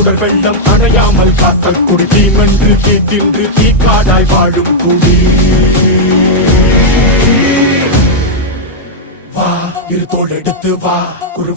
சுடர் வெள்ளம் அணையாமல் காத்தல் குடி தீமென்று தீத்தின்று தீக்காடாய் வாழும் குடி வா இரு தோள் எடுத்து வா குரு